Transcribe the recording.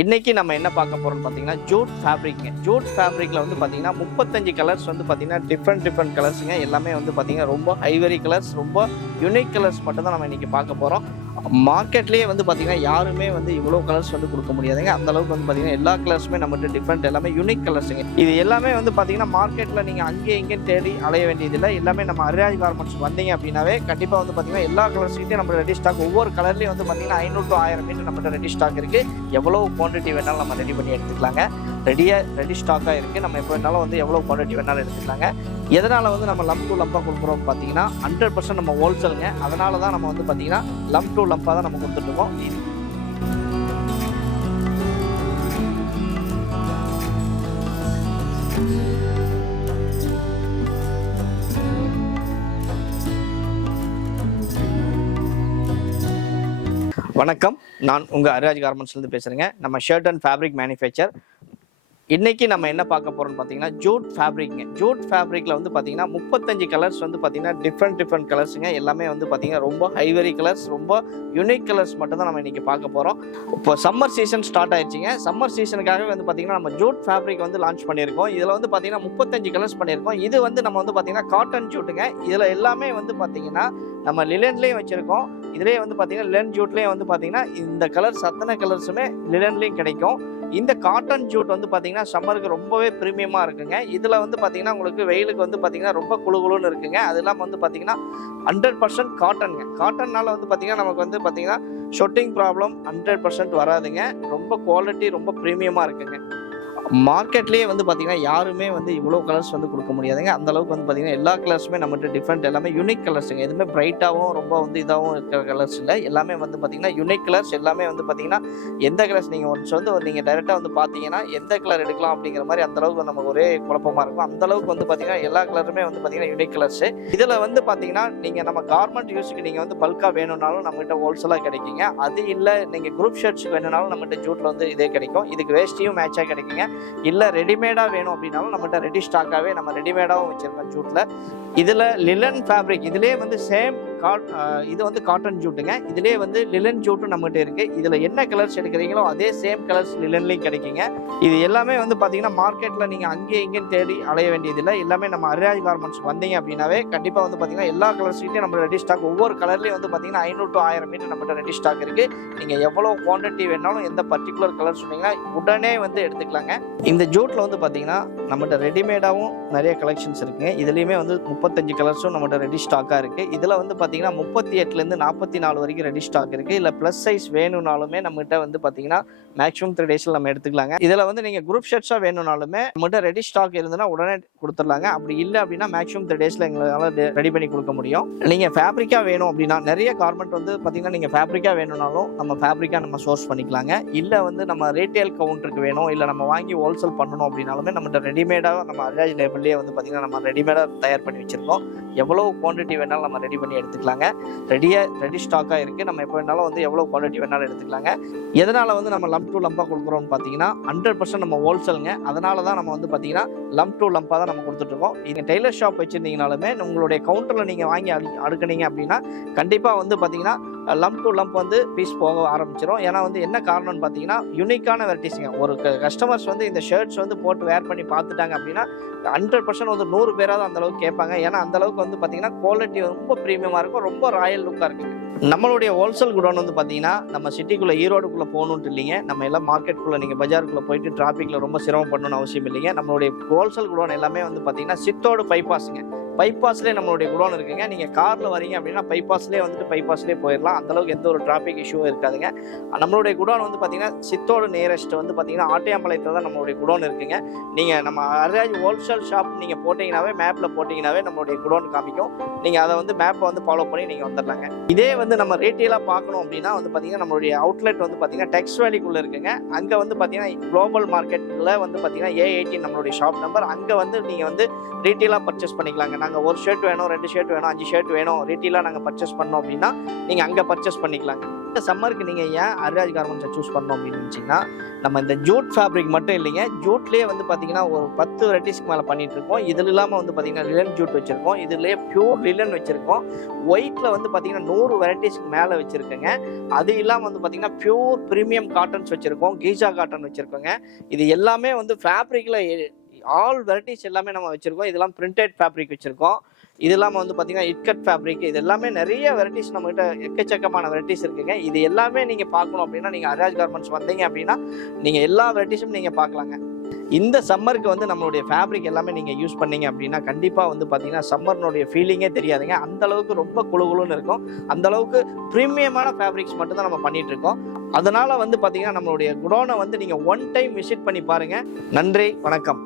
இன்னைக்கு நம்ம என்ன பார்க்க போறோம்னு பார்த்தீங்கன்னா ஜூட் ஃபேப்ரிக்ங்க. ஜூட் ஃபேப்ரிக்ல வந்து பார்த்தீங்கன்னா 35 கலர்ஸ் வந்து பார்த்தீங்கன்னா டிஃப்ரெண்ட் கலர்ஸுங்க. எல்லாமே வந்து பார்த்தீங்கன்னா ரொம்ப ஐவரி கலர்ஸ், ரொம்ப யூனிக் கலர்ஸ் மட்டும் தான் நம்ம இன்னைக்கு பார்க்க போறோம். மார்க்கெட்லேயே வந்து பார்த்தீங்கன்னா யாருமே வந்து இவ்வளோ கலர்ஸ் வந்து கொடுக்க முடியாதுங்க. அந்த அளவுக்கு வந்து பார்த்தீங்கன்னா எல்லா கலர்ஸுமே நம்மகிட்ட டிஃப்ரெண்ட், எல்லாமே யூனிக் கலர்ஸுங்க. இது எல்லாமே வந்து பார்த்தீங்கன்னா மார்க்கெட்டில் நீங்கள் அங்கேயும் இங்கேயும் தேடி அலைய வேண்டியதில்லை. எல்லாமே நம்ம அரிராஜ் கார்மெண்ட்ஸ் வந்தீங்க அப்படின்னாவே கண்டிப்பாக வந்து பார்த்தீங்கன்னா எல்லா கலர்ஸ்கிட்டையும் நம்ம ரெடி ஸ்டாக், ஒவ்வொரு கலர்லேயும் வந்து பார்த்தீங்கன்னா 500 to 1000 மீட்டர் நம்மகிட்ட ரெடி ஸ்டாக் இருக்குது. எவ்வளோ குவான்டிட்டி வேணாலும் நம்ம ரெடி பண்ணி எடுத்துக்கலாங்க. ரெடி ஸ்டாக்காக இருக்குது. நம்ம எப்போ வேணாலும் வந்து எவ்வளோ குவான்டிட்டி வேணாலும் எடுத்துக்கலாங்க. எதனால் வந்து நம்ம லம்ப் டு லம்பாக கொடுக்குறோம் பார்த்தீங்கன்னா 100% நம்ம ஹோல்சேலுங்க. அதனால தான் நம்ம வந்து பார்த்தீங்கன்னா லம்ப் டு லம்பாக தான் நம்ம கொடுத்துட்ருக்கோம். வணக்கம், நான் உங்கள் அரிராஜ் கார்மெண்ட்ஸ்லேருந்து பேசுகிறேங்க. நம்ம ஷர்ட் அண்ட் ஃபேப்ரிக் மேனுஃபேக்சர். இன்றைக்கி நம்ம என்ன பார்க்க போகிறோம்னு பார்த்தீங்கன்னா ஜூட் ஃபேப்ரிக்ங்க. ஜூட் ஃபேப்ரிக்கில் வந்து பார்த்தீங்கன்னா 35 கலர்ஸ் வந்து பார்த்தீங்கன்னா டிஃப்ரெண்ட் கலர்ஸுங்க. எல்லாமே வந்து பார்த்தீங்கன்னா ரொம்ப ஐவரி கலர்ஸ், ரொம்ப யூனிக் கலர்ஸ் மட்டும் தான் நம்ம இன்றைக்கி பார்க்க போகிறோம். இப்போ சம்மர் சீசன் ஸ்டார்ட் ஆயிடுச்சுங்க. சம்மர் சீசனுக்காகவே வந்து பார்த்தீங்கன்னா நம்ம ஜூட் ஃபேப்ரிக் வந்து லான்ச் பண்ணியிருக்கோம். இதில் வந்து பார்த்தீங்கன்னா 35 கலர்ஸ் பண்ணியிருக்கோம். இது வந்து நம்ம வந்து பார்த்தீங்கன்னா காட்டன் ஜூட்டுங்க. இதில் எல்லாமே வந்து பார்த்தீங்கன்னா நம்ம லிலன்லேயும் வச்சுருக்கோம். இதிலே வந்து பார்த்தீங்கன்னா லிலன் ஜூட்லேயும் வந்து பார்த்தீங்கன்னா இந்த கலர்ஸ் அத்தனை கலர்ஸுமே லிலன்லேயும் கிடைக்கும். இந்த காட்டன் ஜூட் வந்து பார்த்தீங்கன்னா சம்மருக்கு ரொம்பவே ப்ரீமியமாக இருக்குங்க. இதில் வந்து பார்த்தீங்கன்னா உங்களுக்கு வெயிலுக்கு வந்து பார்த்தீங்கன்னா ரொம்ப குளுகுளுன்னு இருக்குங்க. அது இல்லாமல் வந்து பார்த்தீங்கன்னா 100% காட்டனுங்க. காட்டன்னால வந்து பார்த்தீங்கன்னா நமக்கு வந்து பார்த்தீங்கன்னா ஷொட்டிங் ப்ராப்ளம் 100% வராதுங்க. ரொம்ப குவாலிட்டி, ரொம்ப ப்ரீமியமாக இருக்குங்க. மார்க்கெட்லேயே வந்து பார்த்தீங்கன்னா யாருமே வந்து இவ்வளோ கலர்ஸ் வந்து கொடுக்க முடியாதுங்க. அந்த அளவுக்கு வந்து பார்த்தீங்கன்னா எல்லா கலர்ஸுமே நம்மகிட்ட டிஃப்ரெண்ட், எல்லாமே யூனிக் கலர்ஸுங்க. எதுவுமே பிரைட்டாகவும் ரொம்ப வந்து இதாகவும் இருக்கிற கலர்ஸ் இல்லை. எல்லாமே வந்து பார்த்தீங்கன்னா யூனிக் கலர்ஸ். எல்லாமே வந்து பார்த்தீங்கன்னா எந்த கலர்ஸ் நீங்கள் ஒன்ஸ் வந்து நீங்கள் டைரெக்டாக வந்து பார்த்தீங்கன்னா எந்த கலர் எடுக்கலாம் அப்படிங்கிற மாதிரி அந்த அளவுக்கு நமக்கு ஒரே குழப்பமாக இருக்கும். அந்த அளவுக்கு வந்து பார்த்தீங்கன்னா எல்லா கலருமே வந்து பார்த்தீங்கன்னா யூனிக் கலர்ஸு. இதில் வந்து பார்த்தீங்கன்னா நீங்கள் நம்ம கார்மெண்ட் யூஸுக்கு நீங்கள் வந்து பல்காக வேணும்னாலும் நம்மகிட்ட ஹோல்சேலாக கிடைக்குங்க. அது இல்லை நீங்கள் குரூப் ஷர்ட்ஸுக்கு வேணும்னாலும் நம்மகிட்ட ஜூட்டில் வந்து இதே கிடைக்கும். இதுக்கு வேஸ்ட்டியும் மேட்சாக கிடைக்குங்க. இல்லை ரெடிமேடாக வேணும் அப்படின்னாலும் நம்மகிட்ட ரெடி ஸ்டாக்காகவே நம்ம ரெடிமேடாகவும் வச்சுருக்கோம் ஜூட்டில். இதில் லிலன் ஃபேப்ரிக், இதிலே வந்து சேம் இது வந்து காட்டன் ஜூட்டுங்க. இதிலே வந்து லிலன் ஜூட்டும் நம்மகிட்ட இருக்குது. இதில் என்ன கலர்ஸ் எடுக்கிறீங்களோ அதே சேம் கலர்ஸ் லிலன்லேயும் கிடைக்குங்க. இது எல்லாமே வந்து பார்த்தீங்கன்னா மார்க்கெட்டில் நீங்கள் அங்கேயும் இங்கேயும் தேடி அலைய வேண்டியதில்லை. எல்லாமே நம்ம அரிராஜ் கார்மெண்ட்ஸ் வந்தீங்க அப்படின்னாவே கண்டிப்பாக வந்து பார்த்தீங்கன்னா எல்லா கலர்ஸ்கிட்டையும் நம்ம ரெடி ஸ்டாக், ஒவ்வொரு கலர்லேயும் வந்து பார்த்தீங்கன்னா 500 to 1000 மீட்டர் நம்மகிட்ட ரெடி ஸ்டாக் இருக்குது. நீங்கள் எவ்வளோ குவான்டிட்டி வேணாலும் எந்த பர்டிகுலர் கலர் சொன்னீங்கன்னா உடனே வந்து எடுத்துக்கலாங்க. இந்த ஜூட்டில் வந்து பார்த்தீங்கன்னா நம்மகிட்ட ரெடிமேடாகவும் நிறைய கலெக்ஷன்ஸ் இருக்குங்க. இதுலேயுமே வந்து 35 கலர்ஸும் நம்மகிட்ட ரெடி ஸ்டாக்காக இருக்குது. இதில் வந்து பார்த்தீங்கன்னா 38லேருந்து 44 வரைக்கும் ரெடி ஸ்டாக் இருக்குது. இல்லை ப்ளஸ் சைஸ் வேணும்னாலுமே நம்மகிட்ட வந்து பார்த்தீங்கன்னா மேக்ஸிமம் 3 டேஸில் நம்ம எடுத்துக்கலாங்க. இதில் வந்து நீங்கள் குரூப் ஷர்ட்ஸாக வேணும்னாலுமே நம்மகிட்ட ரெடி ஸ்டாக் இருந்ததுன்னா உடனே கொடுத்துடலாங்க. அப்படி இல்லை அப்படின்னா மேக்ஸிமம் 3 டேஸில் எங்களால் ரெடி பண்ணி கொடுக்க முடியும். நீங்கள் ஃபேப்ரிக்காக வேணும் அப்படின்னா நிறைய கார்மெண்ட் வந்து பார்த்தீங்கன்னா நீங்கள் ஃபேப்ரிக்காக வேணும்னாலும் நம்ம ஃபேப்ரிக்காக நம்ம சோர்ஸ் பண்ணிக்கலாங்க. இல்லை வந்து நம்ம ரீட்டைல் கவுண்டருக்கு வேணும், இல்லை நம்ம வாங்கி ஹோல்சேல் பண்ணணும் அப்படின்னாலுமே நம்மகிட்ட ரெடிமேடாக நம்ம அரிராஜ் லேபிள்லேயே வந்து பார்த்தீங்கன்னா நம்ம ரெடிமேடாக தயார் பண்ணி வச்சுருக்கோம். எவ்வளோ குவான்டிட்டி வேணாலும் நம்ம ரெடி பண்ணி எடுத்துக்கலாங்க. ரெடி ஸ்டாக்காக இருக்குது. நம்ம எப்போ வேணாலும் வந்து எவ்வளோ குவான்டிட்டி வேணாலும் எடுத்துக்கலாங்க. எதனால் வந்து நம்ம லம்ப் டு லம்பாக கொடுக்குறோம்னு பார்த்தீங்கன்னா 100% நம்ம ஹோல்சேலுங்க. அதனால தான் நம்ம வந்து பார்த்தீங்கன்னா லம்ப் டு லம்பாக தான் நம்ம கொடுத்துட்ருக்கோம். நீங்கள் டெய்லர் ஷாப் வச்சுருந்தீங்கனாலுமே உங்களுடைய கவுண்டரில் நீங்கள் வாங்கி அடுக்குனீங்க அப்படின்னா கண்டிப்பாக வந்து பார்த்தீங்கன்னா லம்ப் டு லம்ப் வந்து பீஸ் போக ஆரம்பிச்சிடும். ஏன்னா வந்து என்ன காரணம்னு பார்த்தீங்கன்னா யூனிக்கான வெரைட்டிஸுங்க. ஒரு கஸ்டமர்ஸ் வந்து இந்த ஷர்ட்ஸ் வந்து போட்டு வேர் பண்ணி பார்த்துட்டாங்க அப்படின்னா 100% வந்து 100 பேராவது அந்த அளவுக்கு கேட்பாங்க. ஏன்னா அந்த அளவுக்கு வந்து பார்த்தீங்கன்னா குவாலிட்டி ரொம்ப ப்ரீமியமாக இருக்கும், ரொம்ப ராயல் லுக்காக இருக்குங்க. நம்மளுடைய ஹோல்சேல் குடோன் வந்து பார்த்தீங்கன்னா நம்ம சிட்டிக்குள்ளே ஈரோடுக்குள்ளே போகணுன்ட்டு இல்லைங்க. நம்ம எல்லாம் மார்க்கெட்டுக்குள்ளே நீங்கள் பஜாருக்குள்ளே போயிட்டு டிராஃபிக்கில் ரொம்ப சிரமப்படணும்னு அவசியம் இல்லைங்க. நம்மளுடைய ஹோல்சேல் குடோன் எல்லாமே வந்து பார்த்தீங்கன்னா சித்தோடு பைபாஸுங்க. பைபாஸ்லேயே நம்மளுடைய குடோன் இருக்குங்க. நீங்கள் காரில் வரீங்க அப்படின்னா பைபாஸ்லேயே போயிடலாம். அந்தளவுக்கு எந்த ஒரு டிராஃபிக் இஷ்யூவும் இருக்காதுங்க. நம்மளுடைய குடோன் வந்து பார்த்தீங்கன்னா சித்தோடு நியரஸ்ட் வந்து பார்த்தீங்கன்னா ஆட்டையாம்பாளையத்தில் தான் நம்மளுடைய குடோன் இருக்குங்க. நீங்கள் நம்ம அரிராஜ் ஹோல்சேல் ஷாப் நீங்கள் போட்டிங்கனாவே, மேப்பில் போட்டிங்கனாவே நம்மளுடைய குடோன் காமிக்கும். நீங்கள் அதை வந்து மேப்பை வந்து ஃபாலோ பண்ணி நீங்கள் வந்துடலாங்க. இதே வந்து நம்ம ரீட்டெயிலாக பார்க்கணும் அப்படின்னா வந்து பார்த்தீங்கன்னா நம்மளுடைய அவுட்லெட் வந்து பார்த்தீங்கன்னா டெக்ஸ் வேலிக்குள்ளே இருக்குங்க. அங்கே வந்து பார்த்தீங்கன்னா குளோபல் மார்க்கெட்டில் வந்து பார்த்தீங்கன்னா A18 நம்மளுடைய ஷாப் நம்பர். அங்கே வந்து நீங்கள் வந்து ரீட்டெயிலாக பர்ச்சேஸ் பண்ணிக்கலாங்க. நாங்கள் ஒரு ஷர்ட் வேணும், 2 ஷர்ட் வேணும், 5 ஷர்ட் வேணும், ரீட்டெயிலாக நாங்கள் பர்ச்சேஸ் பண்ணோம் அப்படின்னா நீங்கள் அங்கே பர்ச்சேஸ் பண்ணிக்கலாங்க. சம்மருக்கு நீங்கள் ஏன் அரிராஜ் கார்மெண்ட்ஸை சூஸ் பண்ணணும் அப்படின்னு நினச்சிங்கன்னா, நம்ம இந்த ஜூட் ஃபேப்ரிக் மட்டும் இல்லைங்க, ஜூட்லேயே வந்து பார்த்தீங்கன்னா ஒரு 10 வெரைட்டிஸ்க்கு மேலே பண்ணிட்டு இருக்கோம். இதில் இல்லாமல் வந்து பார்த்தீங்கன்னா லிலன் ஜூட் வச்சுருக்கோம், இதுலேயே பியூர் லிலன் வச்சுருக்கோம், ஒயிட்டில் வந்து பார்த்தீங்கன்னா 100 வெரைட்டிஸ்க்கு மேலே வச்சுருக்கோங்க. அது இல்லாமல் வந்து பார்த்தீங்கன்னா பியூர் ப்ரீமியம் காட்டன்ஸ் வச்சுருக்கோம், கீஜா காட்டன் வச்சுருக்கோங்க. இது எல்லாமே வந்து ஃபேப்ரிக்கில் ஆல் வெரைட்டிஸ் எல்லாமே நம்ம வச்சுருக்கோம். இதெல்லாம் பிரிண்டட் ஃபேப்ரிக் வச்சுருக்கோம். இது இல்லாமல் வந்து பார்த்தீங்கன்னா இட்கட் ஃபேப்ரிக், இது எல்லாமே நிறைய வெரைட்டிஸ் நம்மகிட்ட எக்கச்சக்கமான வெரைட்டிஸ் இருக்குங்க. இது எல்லாமே நீங்கள் பார்க்கணும் அப்படின்னா நீங்கள் அரிராஜ் கார்மெண்ட்ஸ் வந்தீங்க அப்படின்னா நீங்கள் எல்லா வெரைட்டிஸும் நீங்கள் பார்க்கலாங்க. இந்த சம்மருக்கு வந்து நம்மளுடைய ஃபேப்ரிக் எல்லாமே நீங்கள் யூஸ் பண்ணீங்க அப்படின்னா கண்டிப்பாக வந்து பார்த்தீங்கன்னா சம்மர்னுடைய ஃபீலிங்கே தெரியாதுங்க. அந்தளவுக்கு ரொம்ப குளுகுளுன்னு இருக்கும். அந்தளவுக்கு ப்ரீமியமான ஃபேப்ரிக்ஸ் மட்டும்தான் நம்ம பண்ணிகிட்டு இருக்கோம். அதனால் வந்து பார்த்தீங்கன்னா நம்மளுடைய குடோனை வந்து நீங்கள் ஒன் டைம் விசிட் பண்ணி பாருங்கள். நன்றி, வணக்கம்.